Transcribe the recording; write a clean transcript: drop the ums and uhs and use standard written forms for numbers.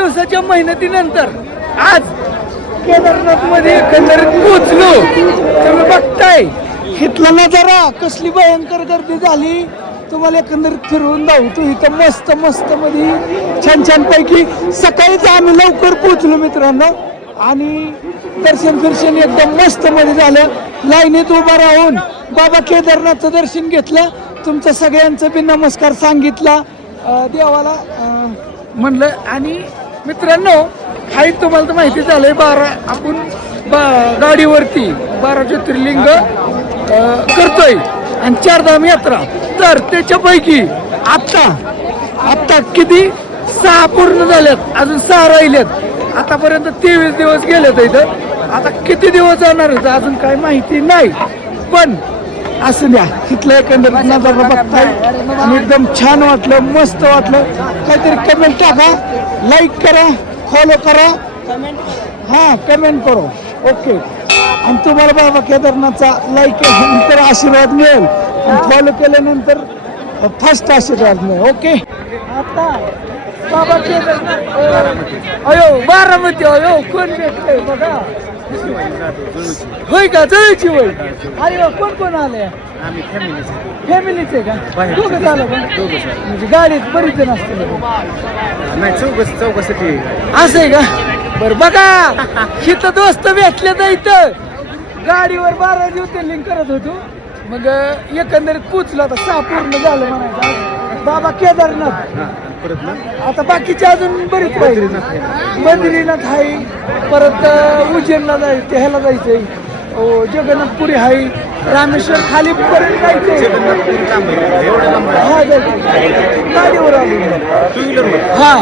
दिवसाच्या मेहनतीनंतर आज केदारनाथ मध्ये एकंदरीत पोहोचलो. तुम्ही बघताय इथला नजारा कसली भयंकर गर्दी झाली. तुम्हाला एकंदरीत फिरवून दावतो इथं मस्त मस्त मध्ये छान छान पैकी. सकाळीच आम्ही लवकर पोहोचलो मित्रांनो आणि दर्शन एकदम मस्त मध्ये झालं. लाईनीत उभा राहून बाबा केदारनाथचं दर्शन घेतलं. तुमचं सगळ्यांचं बी नमस्कार सांगितला देवाला म्हणलं. आणि मित्रांनो हाही तुम्हाला तर माहिती झालंय 12 आपण गाडीवरती 12 ज्योतिर्लिंग करतोय आणि 4 धाम यात्रा. तर त्याच्यापैकी आत्ता किती 6 पूर्ण झाल्यात, अजून 6 राहिल्यात. आतापर्यंत 23 दिवस गेलेत इथं. आता किती दिवस जाणार आहेत अजून काय माहिती नाही, पण असं द्या. तिथलं एकंदरीत नजारा बघताय आणि एकदम छान वाटलं, मस्त वाटलं. काहीतरी कमेंट टाका, लाईक करा, फॉलो करा, हां कमेंट करो. ओके. आणि तुम्हाला बाबा केदारनाथचा लाईक केल्यानंतर आशीर्वाद मिळेल आणि फॉलो केल्यानंतर फर्स्ट आशीर्वाद मिळेल. ओके. आता बाबा केदारनाथ अयो बारामती अयो कोण भेटतंय बघा. होय का जवळची होय. अरे कोण कोण आले. फॅमिलीचे का दोघं झालं का म्हणजे गाडीत बरीच जण असतील चौकसाठी असं आहे का. बरं बघा इथं दोस्त भेटले तर इथं गाडीवर 12 ज्योतिर्लिंग करत होतो. मग एकंदरीत पोचलो. आता 6 पूर्ण झालं म्हणायचं. बाबा केदारनाथ आता बाकीचे अजून बरीच बद्रीनाथ आहे. परत उज्जैनला जायचं, ह्याला जायचंय जगन्नाथपुरी आहे. रामेश्वर खाली पर्यंत जायचंय. हा जायचं गाडीवर आलो. हा